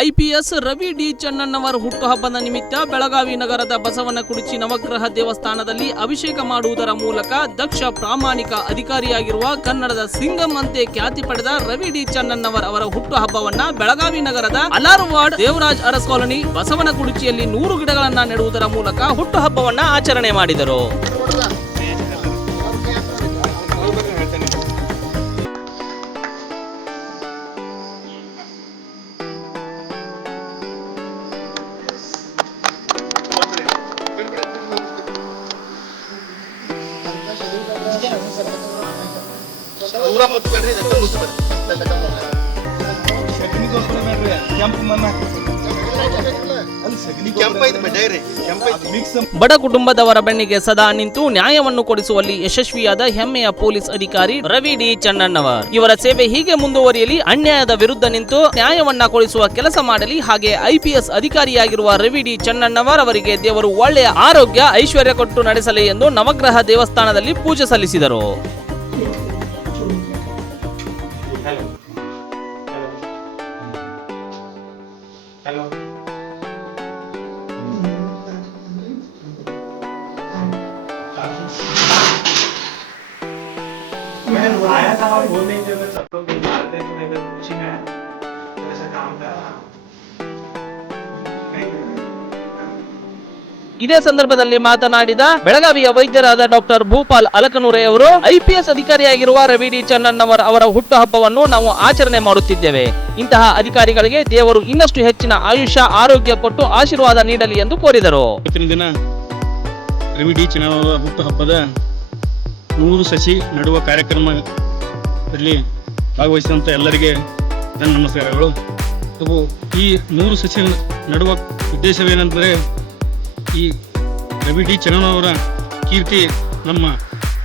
IPS Ravi D ಚನ್ನಣ್ಣವರ ಹುಟ್ಟುಹಬ್ಬದ ನಿಮಿತ್ತ ಬೆಳಗಾವಿ ನಗರದ ಬಸವನ ಕುಡಿಚಿ ನವಗ್ರಹ ದೇವಸ್ಥಾನದಲ್ಲಿ ಅಭಿಷೇಕ ಮಾಡುವುದರ ಮೂಲಕ ದಕ್ಷ ಪ್ರಾಮಾಣಿಕ ಅಧಿಕಾರಿಯಾಗಿರುವ ಕನ್ನಡದ ಸಿಂಗಂ ಅಂತೆ ಖ್ಯಾತಿ ಪಡೆದ ರವಿ ಡಿ ಚನ್ನಣ್ಣವರ್ ಅವರ ಹುಟ್ಟುಹಬ್ಬವನ್ನ ಬೆಳಗಾವಿ ನಗರದ ಅಲಾರ್ವಾಡ್ ದೇವರಾಜ್ ಅರಸ್ ಕಾಲೋನಿ ಬಸವನ ಕುಡಿಚಿಯಲ್ಲಿ ನೂರು ಗಿಡಗಳನ್ನ ನೆಡುವುದರ ಮೂಲಕ ಹುಟ್ಟುಹಬ್ಬವನ್ನ ಆಚರಣೆ ಮಾಡಿದರು. ಬಡ ಕುಟುಂಬದವರ ಬೆನ್ನಿಗೆ ಸದಾ ನಿಂತು ನ್ಯಾಯವನ್ನು ಕೊಡಿಸುವಲ್ಲಿ ಯಶಸ್ವಿಯಾದ ಹೆಮ್ಮೆಯ ಪೊಲೀಸ್ ಅಧಿಕಾರಿ ರವಿ ಡಿ ಚನ್ನಣ್ಣವರ್ ಇವರ ಸೇವೆ ಹೀಗೆ ಮುಂದುವರಿಯಲಿ, ಅನ್ಯಾಯದ ವಿರುದ್ಧ ನಿಂತು ನ್ಯಾಯವನ್ನ ಕೊಡಿಸುವ ಕೆಲಸ ಮಾಡಲಿ ಹಾಗೆ ಐಪಿಎಸ್ ಅಧಿಕಾರಿಯಾಗಿರುವ ರವಿ ಡಿ ಚನ್ನಣ್ಣವರ್ ಅವರಿಗೆ ದೇವರು ಒಳ್ಳೆಯ ಆರೋಗ್ಯ, ಐಶ್ವರ್ಯ ಕೊಟ್ಟು ನಡೆಸಲಿ ಎಂದು ನವಗ್ರಹ ದೇವಸ್ಥಾನದಲ್ಲಿ ಪೂಜೆ ಸಲ್ಲಿಸಿದರು. Hello. मैं आया था और बोल सब लोग ಇದೇ ಸಂದರ್ಭದಲ್ಲಿ ಮಾತನಾಡಿದ ಬೆಳಗಾವಿಯ ವೈದ್ಯರಾದ ಡಾಕ್ಟರ್ ಭೂಪಾಲ್ ಅಲಕನೂರೆ ಅವರು, ಐಪಿಎಸ್ ಅಧಿಕಾರಿಯಾಗಿರುವ ರವಿ ಡಿ ಚನ್ನಣ್ಣವರ್ ಅವರ ಹುಟ್ಟುಹಬ್ಬವನ್ನು ನಾವು ಆಚರಣೆ ಮಾಡುತ್ತಿದ್ದೇವೆ. ಇಂತಹ ಅಧಿಕಾರಿಗಳಿಗೆ ದೇವರು ಇನ್ನಷ್ಟು ಹೆಚ್ಚಿನ ಆಯುಷ್ಯ, ಆರೋಗ್ಯ ಕೊಟ್ಟು ಆಶೀರ್ವಾದ ನೀಡಲಿ ಎಂದು ಕೋರಿದರು. ದಿನ ರವಿ ಡಿ ಚಿನ್ನವರ ಹುಟ್ಟುಹಬ್ಬದ ನೂರು ಸಸಿ ನಡುವ ಕಾರ್ಯಕ್ರಮದಲ್ಲಿ ಭಾಗವಹಿಸಿದಂಥ ಎಲ್ಲರಿಗೆ ನನ್ನ ನಮಸ್ಕಾರಗಳು. ಈ ನೂರು ಸಸಿ ನಡುವ ಉದ್ದೇಶವೇನೆಂದರೆ ಈ ರವಿ ಡಿ ಅವರ ಕೀರ್ತಿ ನಮ್ಮ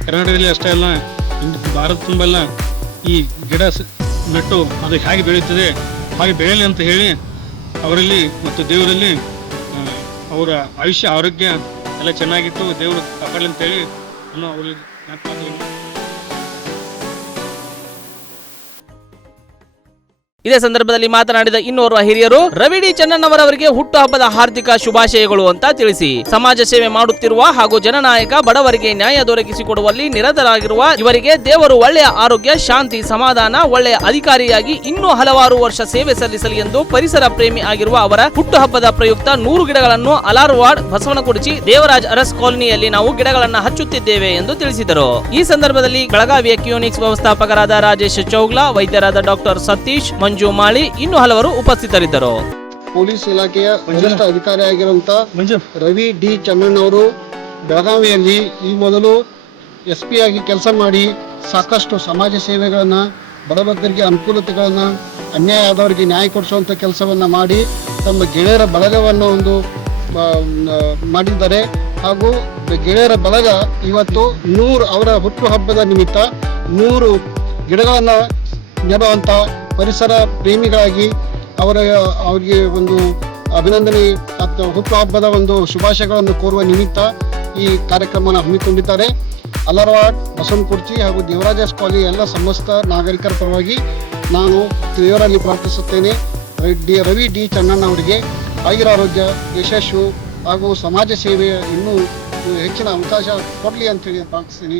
ಕರ್ನಾಟಕದಲ್ಲಿ ಅಷ್ಟೇ ಅಲ್ಲ ಭಾರತ ತುಂಬೆಲ್ಲ ಈ ಗಿಡ ನೆಟ್ಟು ಅದು ಹೇಗೆ ಬೆಳೆಯುತ್ತದೆ, ಹಾಗೆ ಬೆಳೆಯಲಿ ಅಂತ ಹೇಳಿ ಅವರಲ್ಲಿ ಮತ್ತು ದೇವರಲ್ಲಿ ಅವರ ಆಯುಷ್ಯ, ಆರೋಗ್ಯ ಎಲ್ಲ ಚೆನ್ನಾಗಿತ್ತು, ದೇವರು ಕಾಪಾಡಲಿ ಅಂತೇಳಿ ನಾನು ಅವರಿಗೆ ಇದೇ ಸಂದರ್ಭದಲ್ಲಿ ಮಾತನಾಡಿದ ಇನ್ನೋರ್ವ ಹಿರಿಯರು ರವಿ ಡಿ ಹುಟ್ಟು ಹುಟ್ಟುಹಬ್ಬದ ಹಾರ್ದಿಕ ಶುಭಾಶಯಗಳು ಅಂತ ತಿಳಿಸಿ, ಸಮಾಜ ಸೇವೆ ಮಾಡುತ್ತಿರುವ ಹಾಗೂ ಜನನಾಯಕ ಬಡವರಿಗೆ ನ್ಯಾಯ ದೊರಕಿಸಿಕೊಡುವಲ್ಲಿ ನಿರತರಾಗಿರುವ ಇವರಿಗೆ ದೇವರು ಒಳ್ಳೆಯ ಆರೋಗ್ಯ, ಶಾಂತಿ, ಸಮಾಧಾನ, ಒಳ್ಳೆಯ ಅಧಿಕಾರಿಯಾಗಿ ಇನ್ನೂ ಹಲವಾರು ವರ್ಷ ಸೇವೆ ಸಲ್ಲಿಸಲಿ ಎಂದು ಪರಿಸರ ಪ್ರೇಮಿ ಆಗಿರುವ ಅವರ ಹುಟ್ಟುಹಬ್ಬದ ಪ್ರಯುಕ್ತ ನೂರು ಗಿಡಗಳನ್ನು ಅಲಾರ್ವಾಡ್ ಬಸವನಕುಡಿಚಿ, ದೇವರಾಜ್ ಅರಸ್ ಕಾಲೋನಿಯಲ್ಲಿ ನಾವು ಗಿಡಗಳನ್ನು ಹಚ್ಚುತ್ತಿದ್ದೇವೆ ಎಂದು ತಿಳಿಸಿದರು. ಈ ಸಂದರ್ಭದಲ್ಲಿ ಬೆಳಗಾವಿಯ ಕ್ಯೂನಿಕ್ಸ್ ವ್ಯವಸ್ಥಾಪಕರಾದ ರಾಜೇಶ್ ಚೌಗ್ಲಾ, ವೈದ್ಯರಾದ ಡಾಕ್ಟರ್ ಸತೀಶ್ ಮಂಜು ಮಾಳಿ ಇನ್ನು ಹಲವರು ಉಪಸ್ಥಿತರಿದ್ದರು. ಪೊಲೀಸ್ ಇಲಾಖೆಯ ವರಿಷ್ಠ ಅಧಿಕಾರಿಯಾಗಿರುವಂಥ ರವಿ ಡಿ ಚನ್ನಣ್ಣವರು ಬೆಳಗಾವಿಯಲ್ಲಿ ಈ ಮೊದಲು ಎಸ್ ಪಿ ಆಗಿ ಕೆಲಸ ಮಾಡಿ ಸಾಕಷ್ಟು ಸಮಾಜ ಸೇವೆಗಳನ್ನು ಬಡಬಗ್ಗರಿಗೆ ಅನುಕೂಲತೆಗಳನ್ನು ಅನ್ಯಾಯ ಆದವರಿಗೆ ನ್ಯಾಯ ಕೊಡಿಸುವಂಥ ಕೆಲಸವನ್ನು ಮಾಡಿ ತಮ್ಮ ಗೆಳೆಯರ ಬಳಗವನ್ನು ಒಂದು ಮಾಡಿದ್ದಾರೆ. ಹಾಗೂ ಗೆಳೆಯರ ಬಳಗ ಇವತ್ತು ನೂರು ಅವರ ಹುಟ್ಟುಹಬ್ಬದ ನಿಮಿತ್ತ ನೂರು ಗಿಡಗಳನ್ನು ನೆಡುವಂಥ ಪರಿಸರ ಪ್ರೇಮಿಗಳಾಗಿ ಅವರ, ಅವರಿಗೆ ಒಂದು ಅಭಿನಂದನೆ ಮತ್ತು ಹುಟ್ಟುಹಬ್ಬದ ಒಂದು ಶುಭಾಶಯಗಳನ್ನು ಕೋರುವ ನಿಮಿತ್ತ ಈ ಕಾರ್ಯಕ್ರಮವನ್ನು ಹಮ್ಮಿಕೊಂಡಿದ್ದಾರೆ. ಅಲರ್ವಾಡ್, ಬಸವನಕುರ್ಚಿ ಹಾಗೂ ದೇವರಾಜಸ್ ಕಾಲಿ ಎಲ್ಲ ಸಮಸ್ತ ನಾಗರಿಕರ ಪರವಾಗಿ ನಾನು ದೇವರಲ್ಲಿ ಪ್ರಾರ್ಥಿಸುತ್ತೇನೆ. ಡಿ, ರವಿ ಡಿ ಚನ್ನಣ್ಣ ಅವರಿಗೆ ಆಯುರಾರೋಗ್ಯ, ಯಶಸ್ಸು ಹಾಗೂ ಸಮಾಜ ಸೇವೆಯ ಇನ್ನೂ ಹೆಚ್ಚಿನ ಅವಕಾಶ ಕೊಡಲಿ ಅಂತೇಳಿ ಪ್ರಾರ್ಥಿಸ್ತೀನಿ